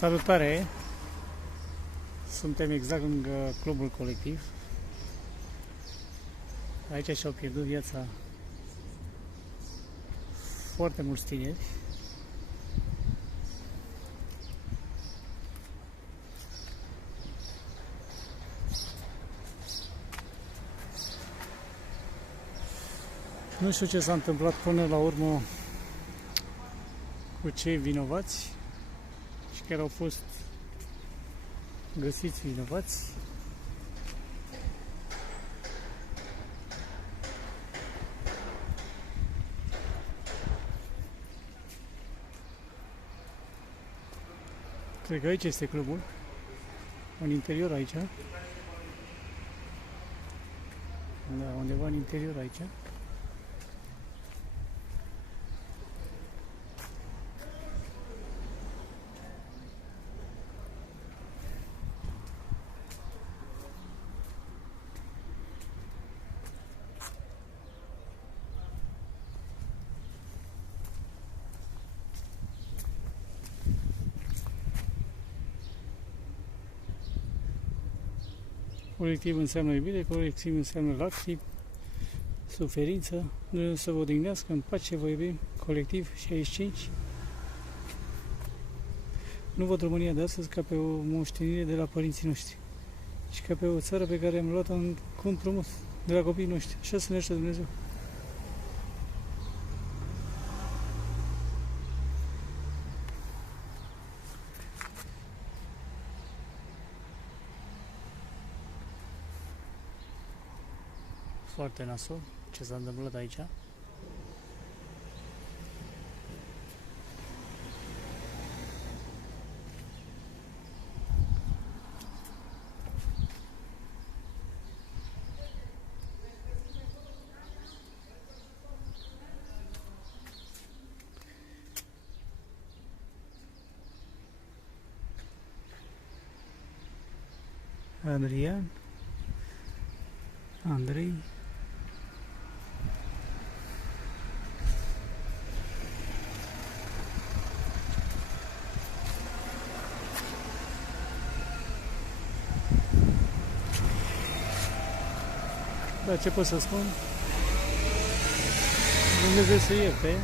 Salutare! Suntem exact lângă clubul colectiv. Aici și-au pierdut viața foarte mulți tineri. Nu știu ce s-a întâmplat până la urmă cu cei vinovați și care au fost găsiți vinovați. Cred că aici este clubul, în interior aici. Da, undeva în interior aici. Colectiv înseamnă iubire, colectiv înseamnă lacrimi, suferință. Dumnezeu să vă odihnească în pace, vă iubim. Colectiv 65. Nu văd România de astăzi ca pe o moștenire de la părinții noștri, ci ca pe o țară pe care am luat-o cu împrumut de la copiii noștri. Așa să ne ajute Dumnezeu. Foarte nasol ce s-a întâmplat aici. Adrian, Andrei, da, ce pot să spun? Dumnezeu să ierte.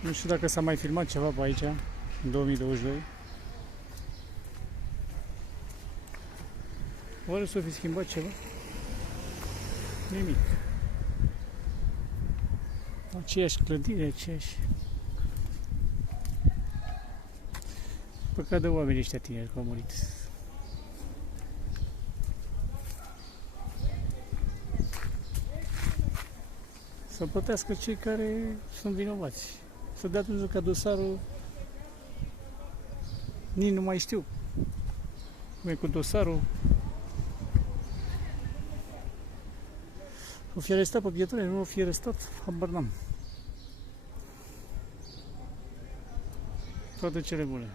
Nu știu dacă s-a mai filmat ceva pe aici, în 2022. Oare s-o fi schimbat ceva? Nimic. Aceeași clădire, aceeași... Păcat de oamenii ăștia tineri că au murit. Să plătească cei care sunt vinovați. Să dea Dumnezeu ca dosarul... Nici nu mai știu cum e cu dosarul. O fi arestat pe pietrele, nu o fi arestat, habar n-am. Toate cele bune.